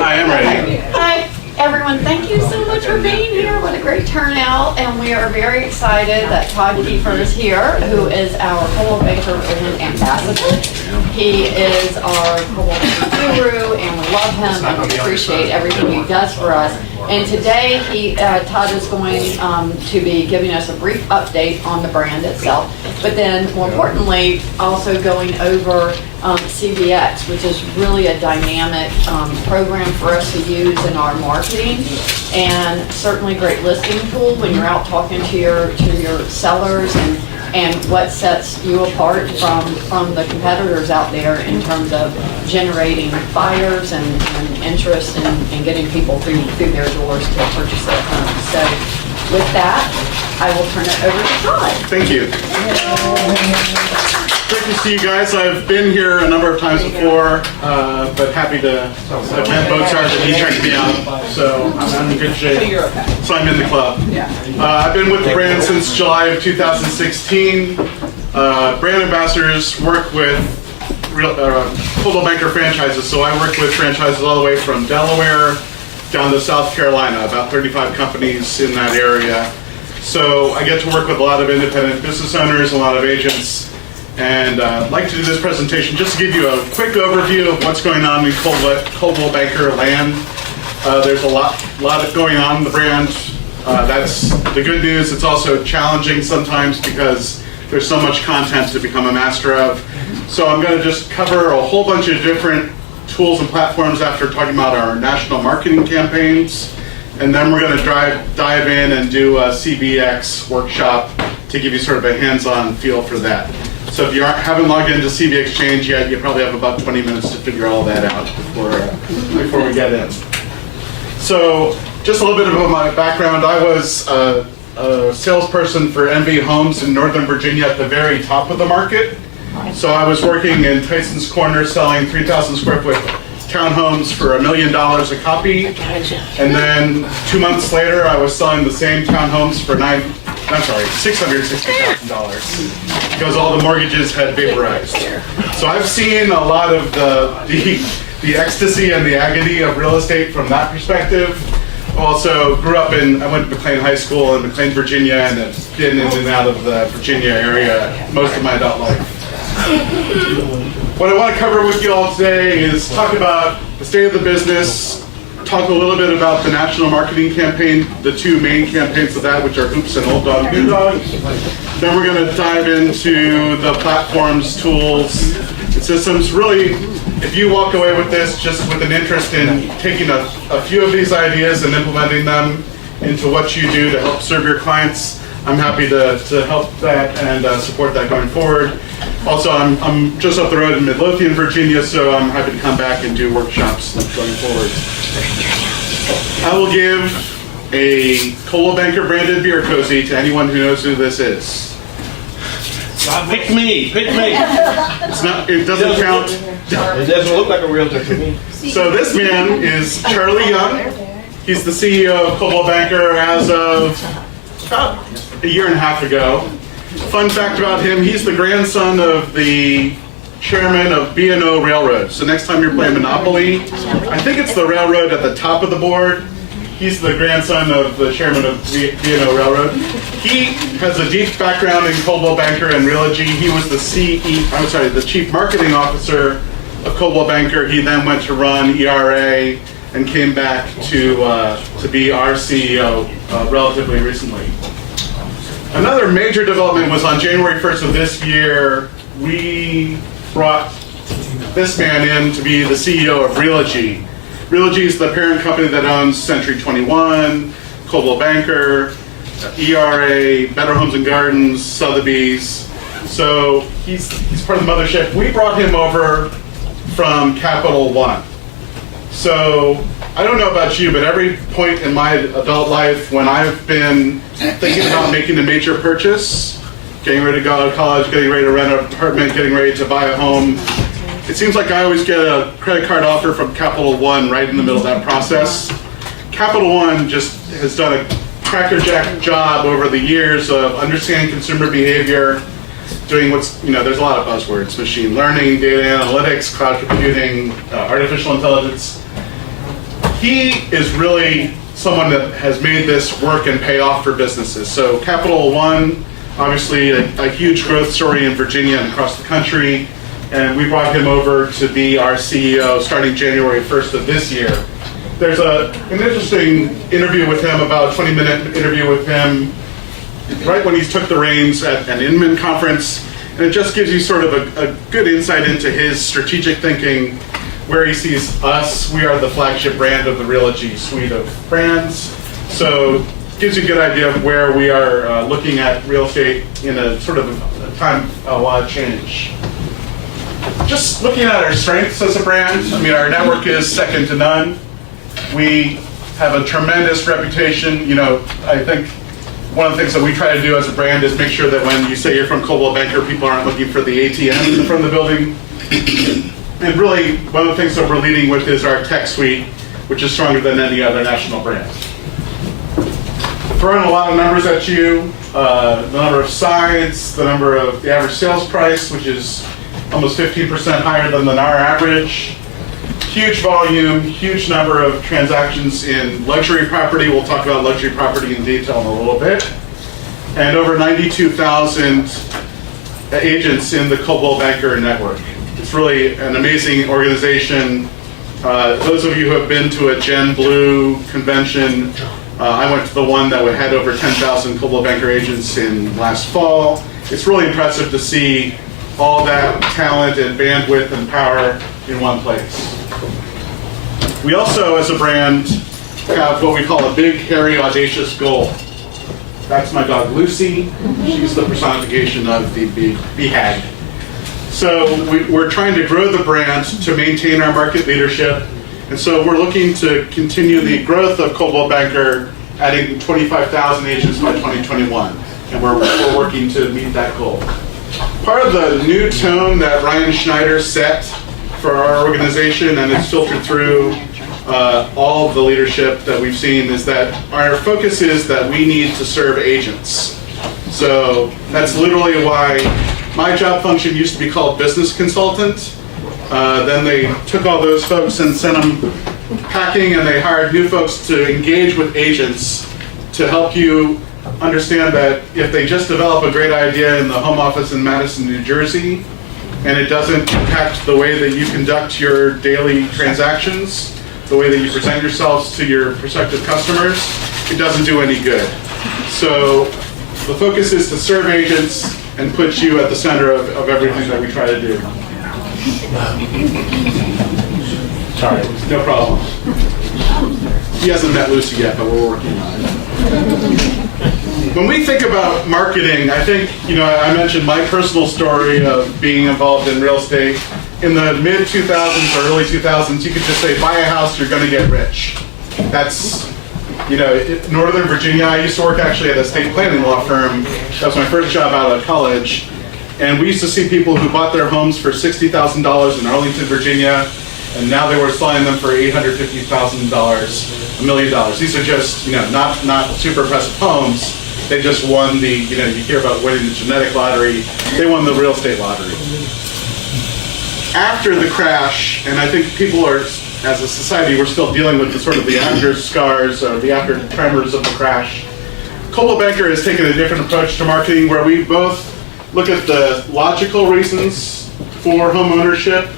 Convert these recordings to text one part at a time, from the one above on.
I am ready. Hi, everyone. Thank you so much for being here. What a great turnout. And we are very excited that Todd Keffer is here, who is our Coldwell Banker brand ambassador. He is our Coldwell Banker guru, and we love him and we appreciate everything he does for us. And today, Todd is going to be giving us a brief update on the brand itself, but then more importantly, also going over CVX, which is really a dynamic program for us to use in our marketing, and certainly a great listing tool when you're out talking to your sellers, and what sets you apart from the competitors out there in terms of generating buyers and interest and getting people through their doors to purchase their home. So with that, I will turn it over to Todd. Thank you. Great to see you guys. I've been here a number of times before, but happy to attend both sides that he checked me out. So I'm in good shape. So I'm in the club. I've been with the brand since July of 2016. Brand ambassadors work with Coldwell Banker franchises. So I work with franchises all the way from Delaware down to South Carolina, about 35 companies in that area. So I get to work with a lot of independent business owners, a lot of agents. And I'd like to do this presentation just to give you a quick overview of what's going on in Coldwell Banker land. There's a lot going on in the brand. That's the good news. It's also challenging sometimes because there's so much content to become a master of. So I'm going to just cover a whole bunch of different tools and platforms after talking about our national marketing campaigns. And then we're going to dive in and do a CVX workshop to give you sort of a hands-on feel for that. So if you haven't logged into CV Exchange yet, you probably have about 20 minutes to figure all that out before we get in. So just a little bit about my background. I was a salesperson for MV Homes in Northern Virginia at the very top of the market. So I was working in Tyson's Corner selling 3,000 square foot townhomes for $1 million a copy. And then 2 months later, I was selling the same townhomes for $660,000 because all the mortgages had vaporized. So I've seen a lot of the ecstasy and the agony of real estate from that perspective. Also grew up I went to McLean High School in McLean, Virginia, and have been in and out of the Virginia area most of my adult life. What I want to cover with you all today is talk about the state of the business, talk a little bit about the national marketing campaign, the two main campaigns of that, which are Hoops and Old Dog, New Dog. Then we're going to dive into the platforms, tools, and systems. Really, if you walk away with this just with an interest in taking a few of these ideas and implementing them into what you do to help serve your clients, I'm happy to help that and support that going forward. Also, I'm just up the road in Midlothian, Virginia, so I'm happy to come back and do workshops going forward. I will give a Coldwell Banker branded beer cozy to anyone who knows who this is. Pick me. It's not. It doesn't count. It doesn't look like a realtor to me. So this man is Charlie Young. He's the CEO of Coldwell Banker as of about a year and a half ago. Fun fact about him, he's the grandson of the chairman of B&O Railroad. So next time you're playing Monopoly, I think it's the railroad at the top of the board. He's the grandson of the chairman of B&O Railroad. He has a deep background in Coldwell Banker and Realogy. He was the chief marketing officer of Coldwell Banker. He then went to run ERA and came back to be our CEO relatively recently. Another major development was on January 1st of this year, we brought this man in to be the CEO of Realogy. Realogy is the parent company that owns Century 21, Coldwell Banker, ERA, Better Homes and Gardens, Sotheby's. So he's part of the mothership. We brought him over from Capital One. So I don't know about you, but every point in my adult life when I've been thinking about making a major purchase, getting ready to go to college, getting ready to rent an apartment, getting ready to buy a home, it seems like I always get a credit card offer from Capital One right in the middle of that process. Capital One just has done a crackerjack job over the years of understanding consumer behavior, doing there's a lot of buzzwords, machine learning, data analytics, cloud computing, artificial intelligence. he is really someone that has made this work and pay off for businesses. So Capital One, obviously a huge growth story in Virginia and across the country, and we brought him over to be our CEO starting January 1st of this year. There's an interesting interview with him, about a 20-minute interview with him, right when he took the reins at an Inman conference, and it just gives you sort of a good insight into his strategic thinking, where he sees us. We are the flagship brand of the Realogy suite of brands, so gives you a good idea of where we are looking at real estate in a sort of a time of a lot of change. Just looking at our strengths as a brand, I mean, our network is second to none. We have a tremendous reputation. You know, I think one of the things that we try to do as a brand is make sure that when you say you're from Coldwell Banker, people aren't looking for the ATM in the front of the building. And really, one of the things that we're leading with is our tech suite, which is stronger than any other national brand. Throwing a lot of numbers at you, the number of sides, the average sales price, which is almost 15% higher than our average. Huge volume, huge number of transactions in luxury property. We'll talk about luxury property in detail in a little bit. And over 92,000 agents in the Coldwell Banker network. It's really an amazing organization. Those of you who have been to a Gen Blue convention, I went to the one that had over 10,000 Coldwell Banker agents in last fall. It's really impressive to see all that talent and bandwidth and power in one place. We also, as a brand, have what we call a big, hairy, audacious goal. That's my dog Lucy. She's the personification of the BHAG. So we're trying to grow the brand to maintain our market leadership. And so we're looking to continue the growth of Coldwell Banker, adding 25,000 agents by 2021. And we're working to meet that goal. Part of the new tone that Ryan Schneider set for our organization, and it's filtered through all of the leadership that we've seen, is that our focus is that we need to serve agents. So that's literally why my job function used to be called business consultant. Then they took all those folks and sent them packing, and they hired new folks to engage with agents to help you understand that if they just develop a great idea in the home office in Madison, New Jersey, and it doesn't impact the way that you conduct your daily transactions, the way that you present yourselves to your prospective customers, it doesn't do any good. So the focus is to serve agents and put you at the center of everything that we try to do. Sorry, no problem. He hasn't met Lucy yet, but we're working on it. When we think about marketing, I think, I mentioned my personal story of being involved in real estate. In the mid-2000s or early 2000s, you could just say, buy a house, you're going to get rich. That's, Northern Virginia, I used to work actually at a estate planning law firm. That was my first job out of college. And we used to see people who bought their homes for $60,000 in Arlington, Virginia, and now they were selling them for $850,000, $1 million. These are just, not super impressive homes. They just won the, you hear about winning the genetic lottery. They won the real estate lottery. After the crash, and I think people are, as a society, we're still dealing with the after scars or the after tremors of the crash. Coldwell Banker has taken a different approach to marketing, where we both look at the logical reasons for home ownership,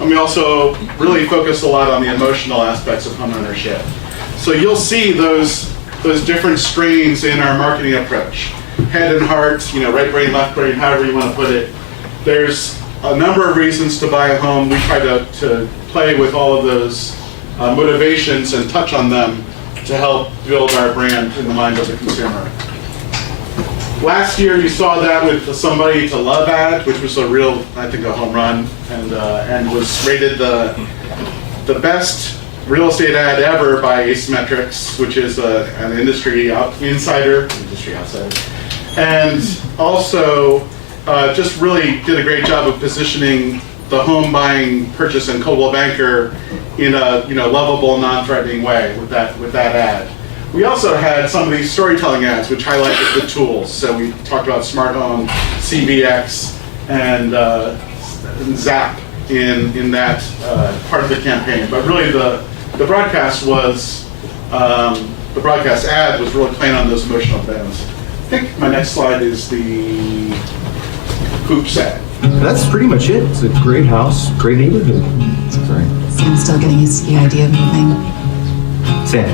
and we also really focus a lot on the emotional aspects of home ownership. So you'll see those different strains in our marketing approach. Head and heart, right brain, left brain, however you want to put it. There's a number of reasons to buy a home. We try to play with all of those motivations and touch on them to help build our brand in the mind of the consumer. Last year you saw that with the Somebody to Love ad, which was a real, I think, a home run, and was rated the best real estate ad ever by Asymmetrics, which is an industry outsider, and also just really did a great job of positioning the home buying purchase in Coldwell Banker in a lovable, non-threatening way with that ad. We also had some of these storytelling ads which highlighted the tools. So we talked about Smart Home, CBX, and Zap in that part of the campaign. But really the the broadcast was, the broadcast ad was really playing on those emotional bands. I think my next slide is the hoops ad. That's pretty much it. It's a great house, great neighborhood. It's great. Sam's still getting used to the idea of moving. Sam,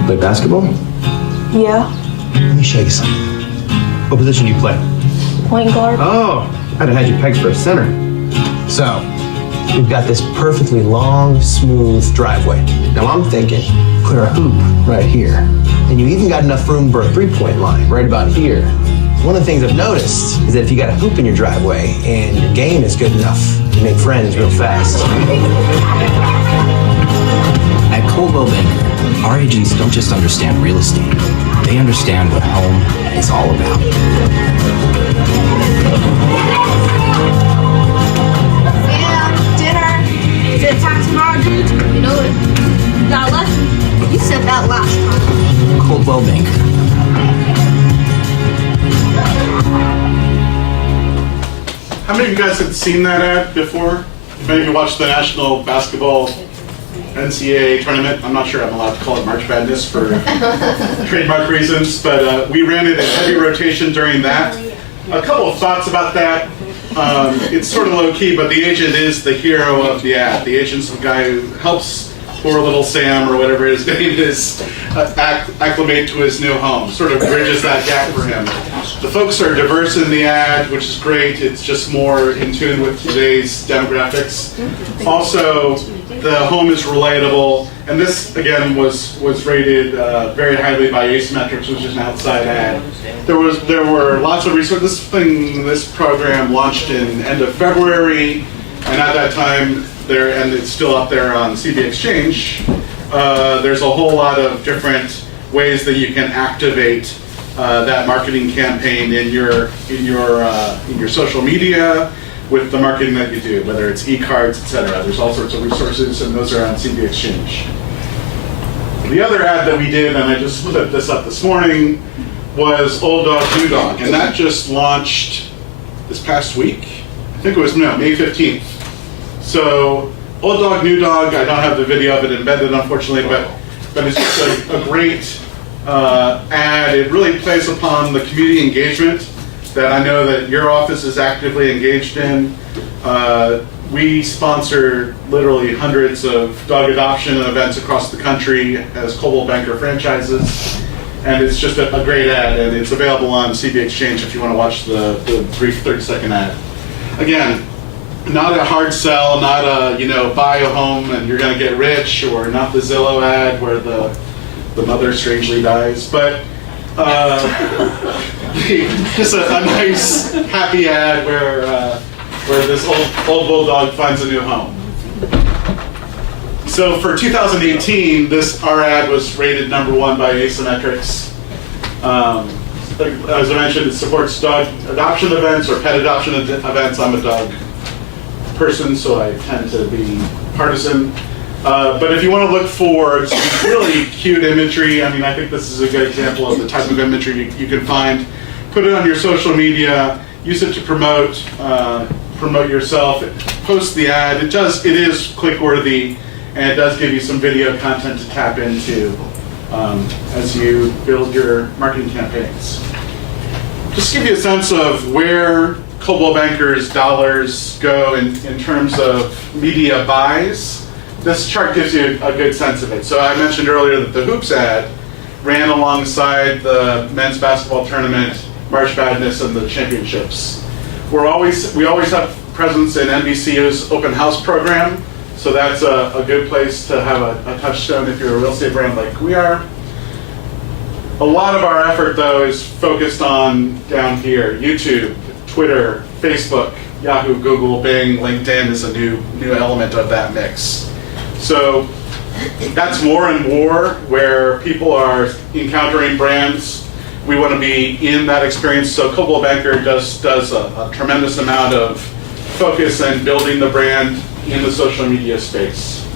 you play basketball? Yeah, Let me show you something. What position do you play? point guard. Oh, I'd have had you pegged for a center. So, we've got this perfectly long, smooth driveway. Now I'm thinking, put our hoop right here. And you even got enough room for a three-point line right about here. One of the things I've noticed is that if you got a hoop in your driveway and your game is good enough, you make friends real fast. At Coldwell Banker, our agents don't just understand real estate, they understand what home is all about. Yeah, dinner. Is it time tomorrow, dude? You know it. You got a lesson? You said that last time. Coldwell Banker. How many of you guys had seen that ad before? If any of you watched the National Basketball NCAA tournament, I'm not sure I'm allowed to call it March Madness for trademark reasons, but we ran it in heavy rotation during that. A couple of thoughts about that. It's sort of low key, but the agent is the hero of the ad. The agent's the guy who helps poor little Sam, or whatever his name is, acclimate to his new home, sort of bridges that gap for him. The folks are diverse in the ad, which is great. It's just more in tune with today's demographics. Also, the home is relatable, and this, again, was rated very highly by Asymmetrics, which is an outside ad. There were lots of resources. This program launched in end of February, and at that time, and it's still up there on CB Exchange, there's a whole lot of different ways that you can activate that marketing campaign in your social media with the marketing that you do, whether it's e-cards, etc. There's all sorts of resources, and those are on CB Exchange. The other ad that we did, and I just put this up this morning, was Old Dog, New Dog, and that just launched this past week. I think it was, no, May 15th. So, Old Dog, New Dog, I don't have the video of it embedded, unfortunately, but it's just a great ad. It really plays upon the community engagement that I know that your office is actively engaged in. We sponsor literally hundreds of dog adoption events across the country as Coldwell Banker franchises, and it's just a great ad, and it's available on CB Exchange if you want to watch the brief 30-second ad. Again, not a hard sell, not a, buy a home and you're going to get rich, or not the Zillow ad where the mother strangely dies, but just a nice, happy ad where this old bulldog finds a new home. So for 2018, our ad was rated #1 by Asymmetrics. As I mentioned, it supports dog adoption events or pet adoption events. I'm a dog person, so I tend to be partisan. But if you want to look for some really cute imagery, I mean, I think this is a good example of the type of imagery you can find. Put it on your social media, use it to promote yourself, post the ad. It is click-worthy, and it does give you some video content to tap into as you build your marketing campaigns. Just to give you a sense of where Coldwell Banker's dollars go in terms of media buys, this chart gives you a good sense of it. So I mentioned earlier that the Hoops ad ran alongside the men's basketball tournament, March Madness, and the championships. We always have presence in NBCU's open house program, so that's a good place to have a touchstone if you're a real estate brand like we are. A lot of our effort, though, is focused on down here: YouTube, Twitter, Facebook, Yahoo, Google, Bing, LinkedIn is a new element of that mix. So that's more and more where people are encountering brands. We want to be in that experience. So Coldwell Banker does a tremendous amount of focus and building the brand in the social media space.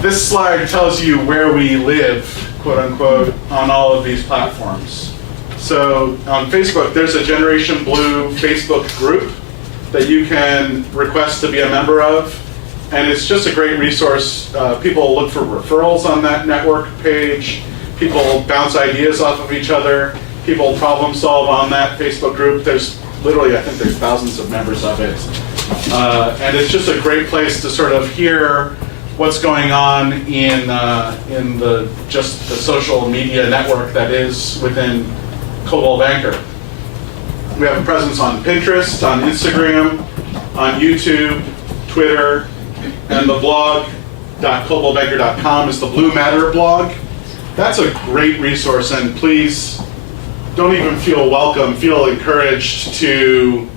This slide tells you where we live, quote unquote, on all of these platforms. So on Facebook, there's a Generation Blue Facebook group that you can request to be a member of. And it's just a great resource. People look for referrals on that network page. People bounce ideas off of each other. People problem solve on that Facebook group. There's literally, I think there's thousands of members of it. And it's just a great place to sort of hear what's going on in the social media network that is within Coldwell Banker. We have a presence on Pinterest, on Instagram, on YouTube, Twitter, and the blog .coldwellbanker.com is the Blue Matter blog. That's a great resource, and please don't even feel encouraged to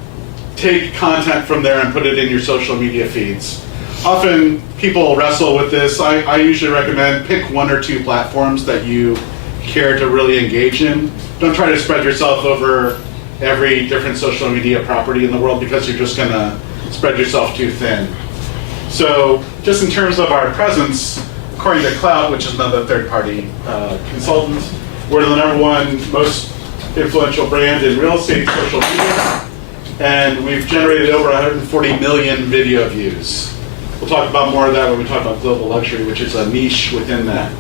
take content from there and put it in your social media feeds. Often people wrestle with this. I usually recommend pick one or two platforms that you care to really engage in. Don't try to spread yourself over every different social media property in the world, because you're just gonna spread yourself too thin. So just in terms of our presence, according to Clout, which is another third-party consultant, we're the #1 most influential brand in real estate social media, and we've generated over 140 million video views. We'll talk about more of that when we talk about global luxury, which is a niche within that.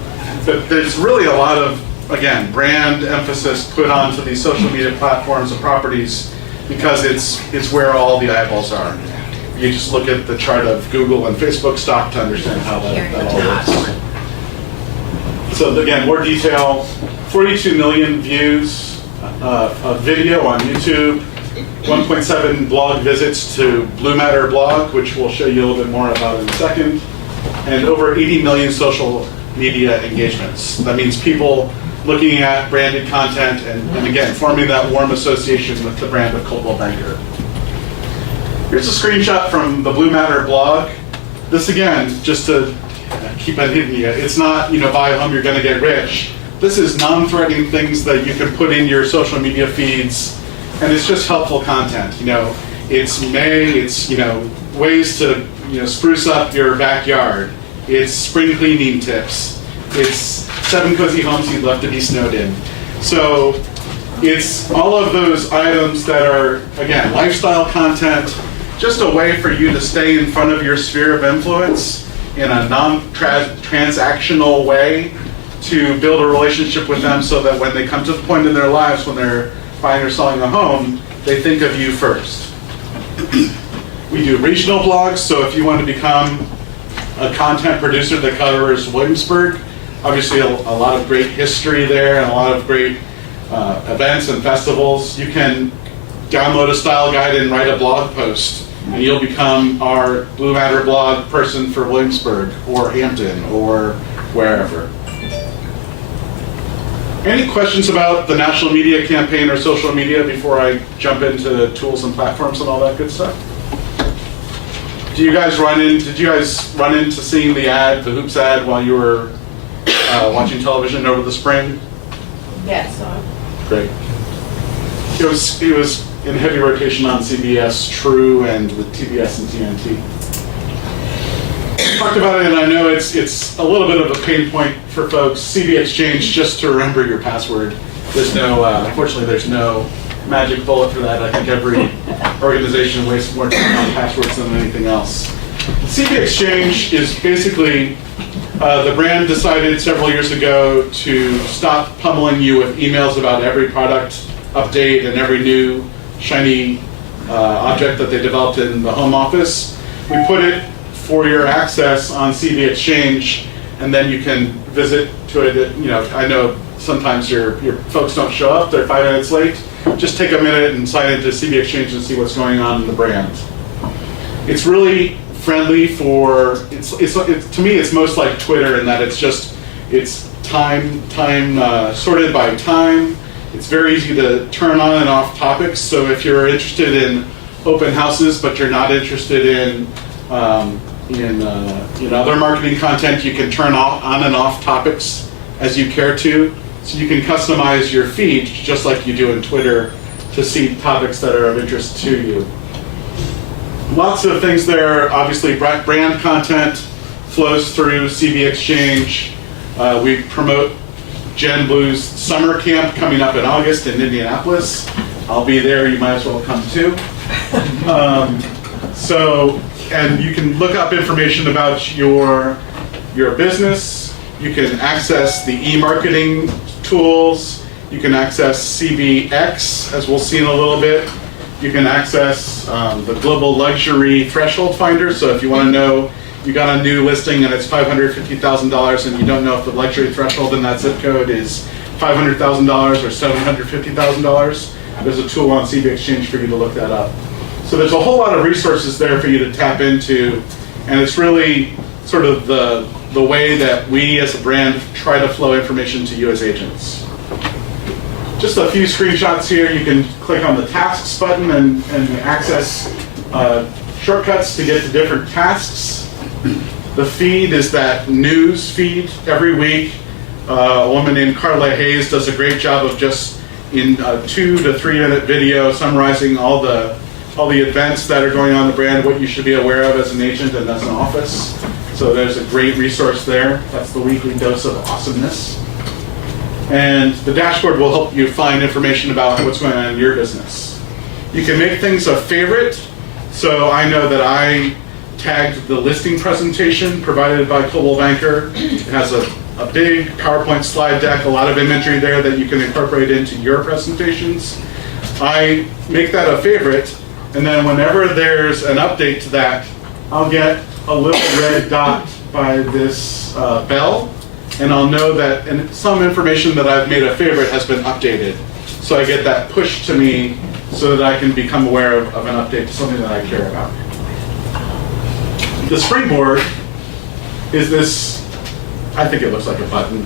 But there's really a lot of, again, brand emphasis put onto these social media platforms and properties, because it's where all the eyeballs are. You just look at the chart of Google and Facebook stock to understand how that all works. So again, more detail, 42 million views of video on YouTube, 1.7 blog visits to Blue Matter blog, which we'll show you a little bit more about in a second, and over 80 million social media engagements. That means people looking at branded content and again, forming that warm association with the brand of Coldwell Banker. Here's a screenshot from the Blue Matter blog. This again, just to keep on hitting you, it's not, buy a home, you're gonna get rich. This is non-threatening things that you can put in your social media feeds, and it's just helpful content. It's May, it's, ways to, spruce up your backyard. It's spring cleaning tips. It's 7 cozy homes you'd love to be snowed in. So it's all of those items that are, again, lifestyle content, just a way for you to stay in front of your sphere of influence in a non-transactional way, to build a relationship with them so that when they come to the point in their lives when they're buying or selling a home, they think of you first. We do regional blogs, so if you want to become a content producer that covers Williamsburg, obviously a lot of great history there and a lot of great events and festivals, you can download a style guide and write a blog post, and you'll become our Blue Matter blog person for Williamsburg or Hampton or wherever. Any questions about the national media campaign or social media before I jump into tools and platforms and all that good stuff? Did you guys run into seeing the ad, the Hoops ad, while you were watching television over the spring? Yes. Great. It was in heavy rotation on CBS, True, and with TBS and TNT. Talked about it, and I know it's a little bit of a pain point for folks. CB Exchange, just to remember your password. There's no, unfortunately, there's no magic bullet for that. I think every organization wastes more time on passwords than anything else. CB Exchange is basically, the brand decided several years ago to stop pummeling you with emails about every product update and every new shiny object that they developed in the home office. We put it for your access on CB Exchange, and then you can visit to it. I know sometimes your folks don't show up, they're 5 minutes late. Just take a minute and sign into CB Exchange and see what's going on in the brand. It's really friendly for, to me it's most like Twitter in that it's time sorted by time. It's very easy to turn on and off topics, so if you're interested in open houses but you're not interested in other marketing content, you can turn on and off topics as you care to. So you can customize your feed just like you do in Twitter to see topics that are of interest to you. Lots of things there. Obviously, brand content flows through CB Exchange. We promote Gen Blue's summer camp coming up in August in Indianapolis. I'll be there. You might as well come too. So, and you can look up information about your business. You can access the e-marketing tools. You can access CBX, as we'll see in a little bit. You can access the global luxury threshold finder. So if you want to know you got a new listing and it's $550,000 and you don't know if the luxury threshold in that zip code is $500,000 or $750,000, there's a tool on CB Exchange for you to look that up. So there's a whole lot of resources there for you to tap into, and it's really sort of the way that we as a brand try to flow information to you as agents. Just a few screenshots here. You can click on the tasks button and access shortcuts to get to different tasks. The feed is that news feed every week. A woman named Carla Hayes does a great job of just in a 2 to 3 minute video summarizing all the events that are going on in the brand, what you should be aware of as an agent and as an office. So there's a great resource there. That's the weekly dose of awesomeness. And the dashboard will help you find information about what's going on in your business. You can make things a favorite. So I know that I tagged the listing presentation provided by Coldwell Banker. It has a big PowerPoint slide deck, a lot of imagery there that you can incorporate into your presentations. I make that a favorite, and then whenever there's an update to that, I'll get a little red dot by this bell, and I'll know that some information that I've made a favorite has been updated. So I get that push to me so that I can become aware of an update to something that I care about. The springboard is this, I think it looks like a button,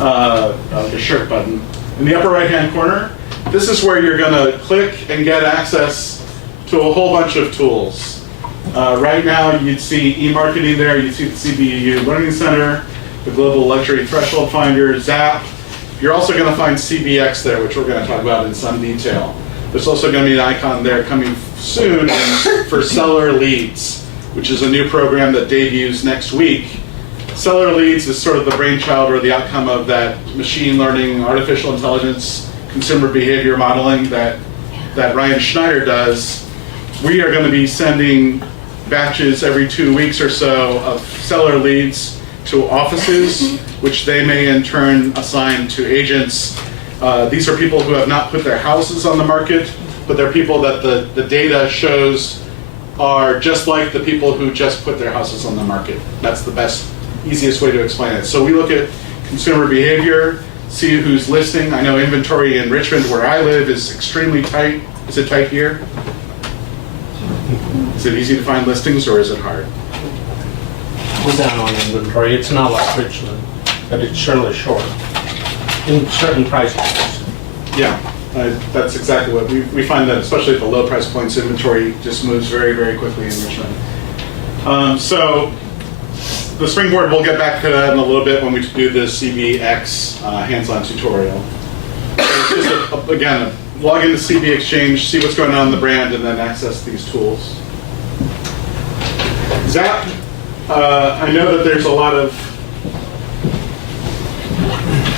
a shirt button. In the upper right-hand corner, this is where you're gonna click and get access to a whole bunch of tools. Right now, you'd see e-marketing there, you'd see the CBU Learning Center, the Global Luxury Threshold Finder, Zap. You're also gonna find CBX there, which we're gonna talk about in some detail. There's also gonna be an icon there coming soon for Seller Leads, which is a new program that debuts next week. Seller Leads is sort of the brainchild or the outcome of that machine learning, artificial intelligence, consumer behavior modeling that Ryan Schneider does. We are going to be sending batches every 2 weeks or so of seller leads to offices, which they may in turn assign to agents. These are people who have not put their houses on the market, but they're people that the data shows are just like the people who just put their houses on the market. That's the best, easiest way to explain it. So we look at consumer behavior, see who's listing. I know inventory in Richmond, where I live, is extremely tight. Is it tight here? Is it easy to find listings, or is it hard? We're down on inventory. It's not like Richmond, but it's surely short in certain price points. Yeah, that's exactly what we find, that especially at the low price points, inventory just moves very, very quickly in Richmond. So the springboard, we'll get back to that in a little bit when we do the CBX hands-on tutorial. So it's just, again, log into CB Exchange, see what's going on in the brand, and then access these tools. Zap, I know that there's a lot of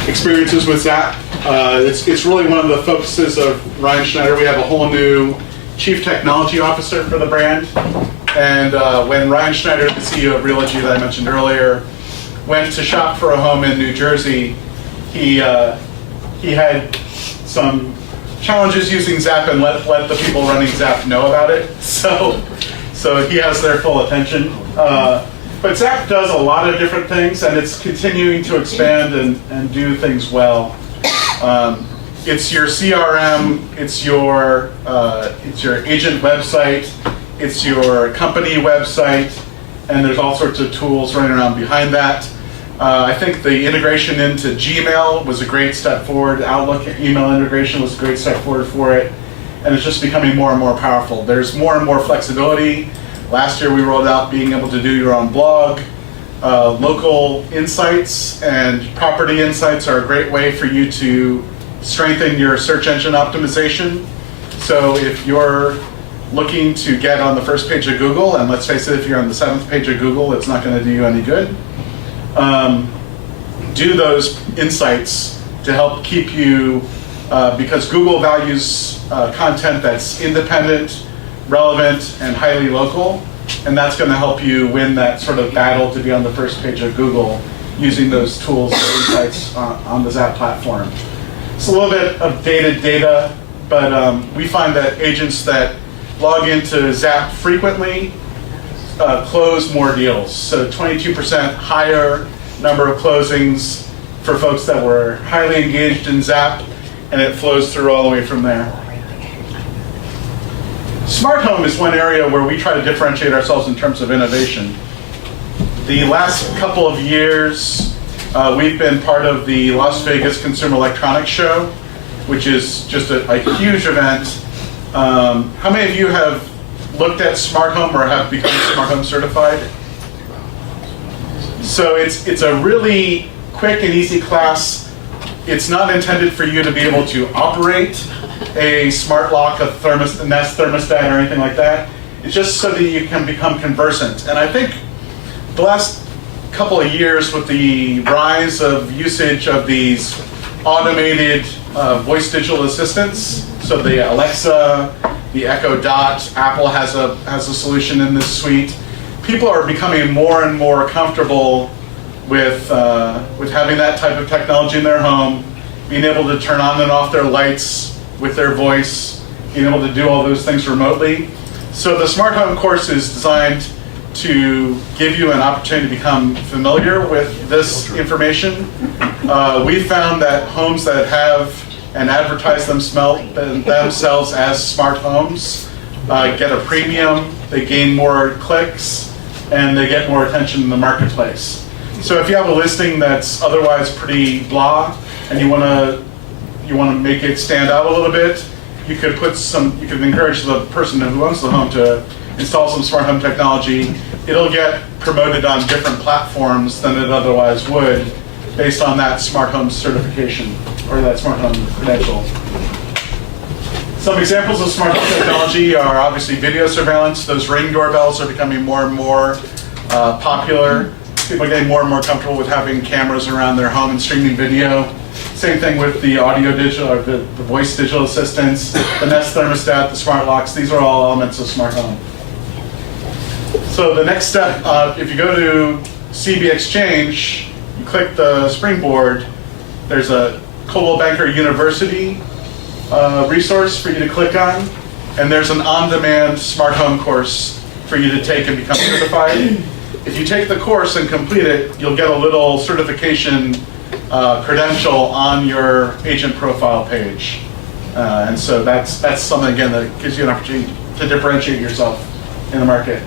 experiences with Zap. It's really one of the focuses of Ryan Schneider. We have a whole new Chief Technology Officer for the brand. And when Ryan Schneider, the CEO of Realogy that I mentioned earlier, went to shop for a home in New Jersey, he had some challenges using Zap and let the people running Zap know about it. So he has their full attention. But Zap does a lot of different things, and it's continuing to expand and do things well. It's your CRM, it's your agent website, it's your company website, and there's all sorts of tools running around behind that. I think the integration into Gmail was a great step forward. Outlook email integration was a great step forward for it, and it's just becoming more and more powerful. There's more and more flexibility. Last year we rolled out being able to do your own blog. Local insights and property insights are a great way for you to strengthen your search engine optimization. So if you're looking to get on the first page of Google, and let's face it, if you're on the 7th page of Google, it's not going to do you any good. Do those insights to help keep you, because Google values content that's independent, relevant, and highly local. And that's going to help you win that sort of battle to be on the first page of Google using those tools and insights on the Zap platform. It's a little bit of dated data, but we find that agents that log into Zap frequently close more deals. So 22% higher number of closings for folks that were highly engaged in Zap, and it flows through all the way from there. Smart home is one area where we try to differentiate ourselves in terms of innovation. The last couple of years, we've been part of the Las Vegas Consumer Electronics Show, which is just a huge event. How many of you have looked at smart home or have become smart home certified? So it's a really quick and easy class. It's not intended for you to be able to operate a smart lock, a Nest thermostat, or anything like that. It's just so that you can become conversant. And I think the last couple of years, with the rise of usage of these automated voice digital assistants, so the Alexa, the Echo Dot, Apple has a solution in this suite. People are becoming more and more comfortable with having that type of technology in their home, being able to turn on and off their lights with their voice, being able to do all those things remotely. So the Smart Home course is designed to give you an opportunity to become familiar with this information. We found that homes that have and advertise themselves as smart homes get a premium, they gain more clicks, and they get more attention in the marketplace. So if you have a listing that's otherwise pretty blah, and you want to make it stand out a little bit, you could encourage the person who owns the home to install some smart home technology. It'll get promoted on different platforms than it otherwise would based on that smart home certification or that smart home credential. Some examples of smart home technology are obviously video surveillance. Those Ring doorbells are becoming more and more popular. People are getting more and more comfortable with having cameras around their home and streaming video. Same thing with the audio digital, or the voice digital assistants, the Nest thermostat, the smart locks. These are all elements of smart home. So the next step, if you go to CB Exchange, you click the springboard, there's a Coldwell Banker University resource for you to click on, and there's an on-demand smart home course for you to take and become certified. If you take the course and complete it, you'll get a little certification credential on your agent profile page. And so that's something, again, that gives you an opportunity to differentiate yourself in the market.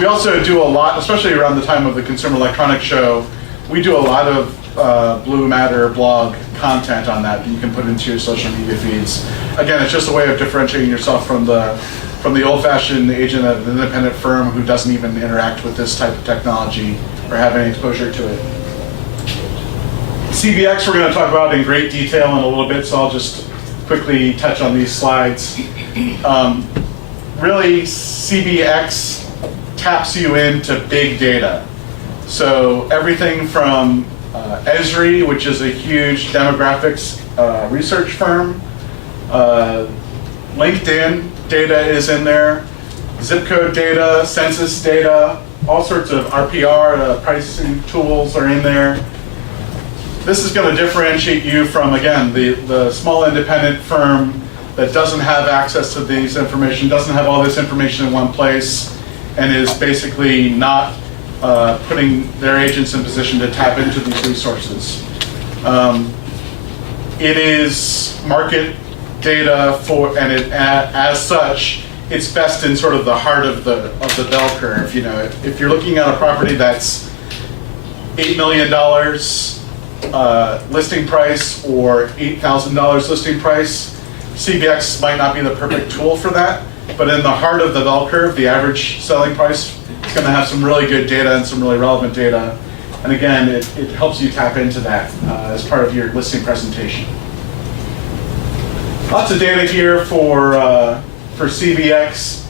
We also do a lot, especially around the time of the Consumer Electronics Show, we do a lot of Blue Matter blog content on that you can put into your social media feeds. Again, it's just a way of differentiating yourself from the old-fashioned agent at an independent firm who doesn't even interact with this type of technology or have any exposure to it. CBX we're going to talk about in great detail in a little bit, so I'll just quickly touch on these slides. Really, CBX taps you into big data. So everything from Esri, which is a huge demographics research firm, LinkedIn data is in there, zip code data, census data, all sorts of RPR, pricing tools are in there. This is going to differentiate you from, again, the small independent firm that doesn't have access to these information, doesn't have all this information in one place, and is basically not putting their agents in position to tap into these resources. It is market data as such, it's best in sort of the heart of the bell curve. You know, if you're looking at a property that's $8 million listing price or $8,000 listing price, CBX might not be the perfect tool for that. But in the heart of the bell curve, the average selling price is going to have some really good data and some really relevant data. And again, it helps you tap into that as part of your listing presentation. Lots of data here for CBX.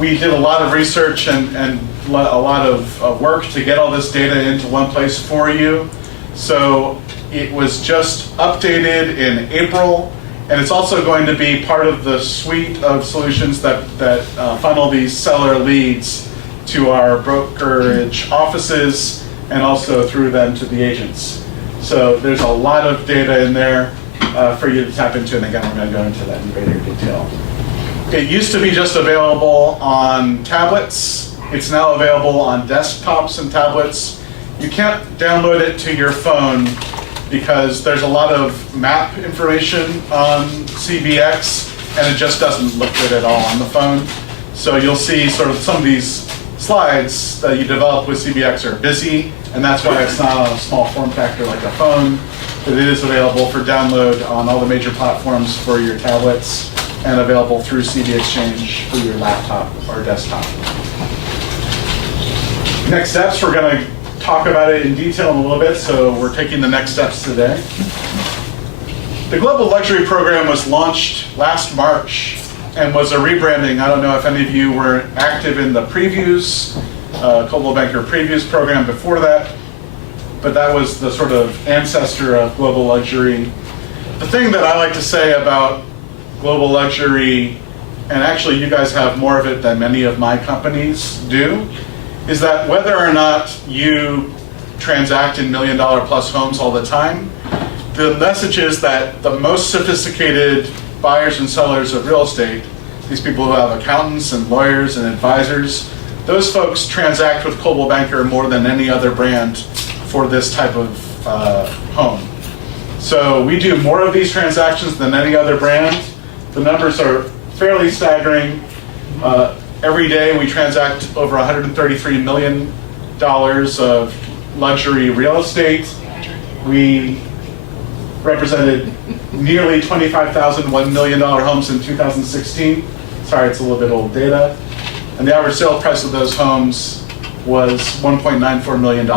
We did a lot of research and a lot of work to get all this data into one place for you. So it was just updated in April, And it's also going to be part of the suite of solutions that funnel these seller leads to our brokerage offices and also through them to the agents. So there's a lot of data in there for you to tap into, and again, we're going to go into that in greater detail. It used to be just available on tablets. It's now available on desktops and tablets. You can't download it to your phone because there's a lot of map information on CBX, and it just doesn't look good at all on the phone. So you'll see sort of some of these slides that you develop with CBX are busy, and that's why it's not on a small form factor like a phone, but it is available for download on all the major platforms for your tablets and available through CD Exchange for your laptop or desktop. Next steps, we're going to talk about it in detail in a little bit, so we're taking the next steps today. The Global Luxury Program was launched last March and was a rebranding. I don't know if any of you were active in the previews, Coldwell Banker previews program before that, but that was the sort of ancestor of Global Luxury. The thing that I like to say about Global Luxury, and actually you guys have more of it than many of my companies do, is that whether or not you transact in $1 million plus homes all the time, the message is that the most sophisticated buyers and sellers of real estate, these people who have accountants and lawyers and advisors, those folks transact with Coldwell Banker more than any other brand for this type of home. So we do more of these transactions than any other brand. The numbers are fairly staggering. Every day we transact over $133 million of luxury real estate. We represented nearly 25,000 $1 million homes in 2016. Sorry, it's a little bit old data. And the average sale price of those homes was $1.94 million.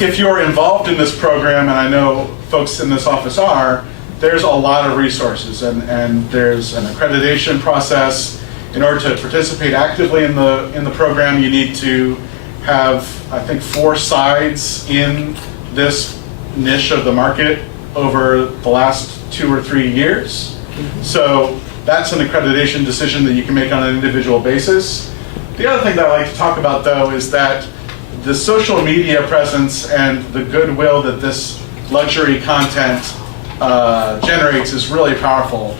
If you're involved in this program, and I know folks in this office are, there's a lot of resources, and there's an accreditation process. In order to participate actively in the program, you need to have, I think, 4 sides in this niche of the market over the last 2 or 3 years. So that's an accreditation decision that you can make on an individual basis. The other thing that I like to talk about, though, is that the social media presence and the goodwill that this luxury content generates is really powerful.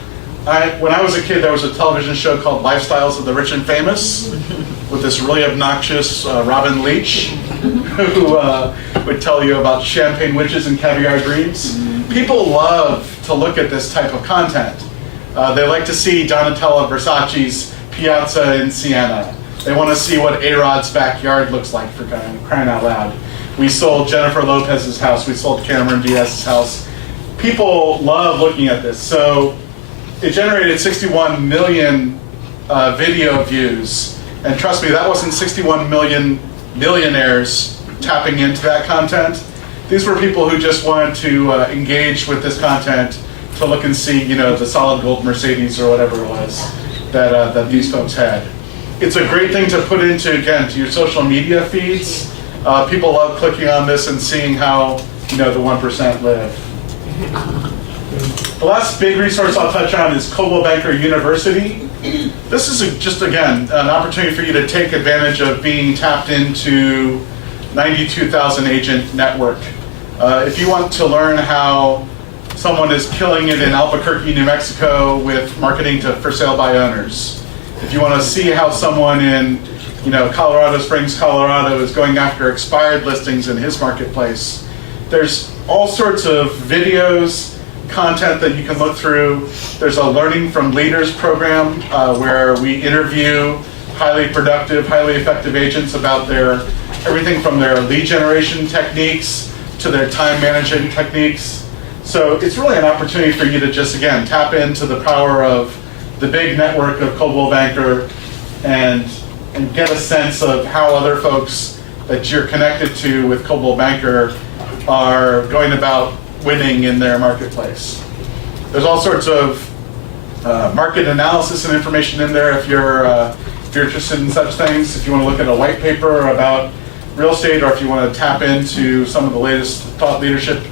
When I was a kid, there was a television show called Lifestyles of the Rich and Famous with this really obnoxious Robin Leach who would tell you about champagne witches and caviar dreams. People love to look at this type of content. They like to see Donatella Versace's piazza in Siena. They want to see what A-Rod's backyard looks like, for crying out loud. We sold Jennifer Lopez's house. We sold Cameron Diaz's house. People love looking at this. So it generated 61 million video views. And trust me, that wasn't 61 million millionaires tapping into that content. These were people who just wanted to engage with this content to look and see, the solid gold Mercedes or whatever it was that these folks had. It's a great thing to put into, again, to your social media feeds. People love clicking on this and seeing how, the 1% live. The last big resource I'll touch on is Coldwell Banker University. This is just, again, an opportunity for you to take advantage of being tapped into 92,000 agent network. If you want to learn how someone is killing it in Albuquerque, New Mexico with marketing to for sale by owners, if you want to see how someone in Colorado Springs, Colorado is going after expired listings in his marketplace, there's all sorts of videos, content that you can look through. There's a Learning from Leaders program where we interview highly productive, highly effective agents about everything from their lead generation techniques to their time management techniques. So it's really an opportunity for you to just, again, tap into the power of the big network of Coldwell Banker and get a sense of how other folks that you're connected to with Coldwell Banker are going about winning in their marketplace. There's all sorts of market analysis and information in there if you're interested in such things. If you want to look at a white paper about real estate, or if you want to tap into some of the latest thought leadership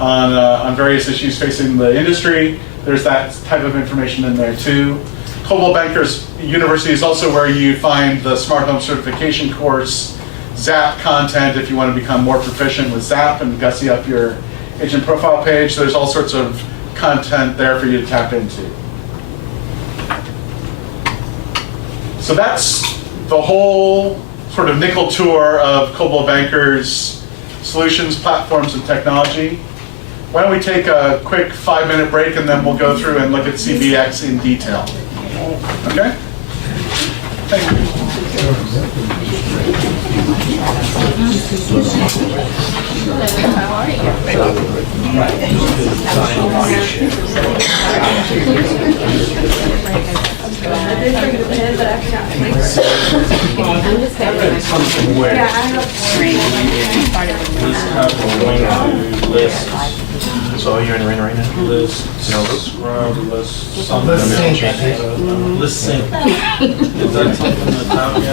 on various issues facing the industry. There's that type of information in there too. Coldwell Bankers University is also where you find the Smart Home Certification course, ZAP content if you want to become more proficient with ZAP and gussy up your agent profile page. There's all sorts of content there for you to tap into. So that's the whole sort of nickel tour of Coldwell Bankers solutions, platforms, and technology. Why don't we take a quick 5-minute break and then we'll go through and look at CBX in detail. Okay? Thank you. So you're in right now? List, scrub, list, something. List sync. Is that something that's out yet?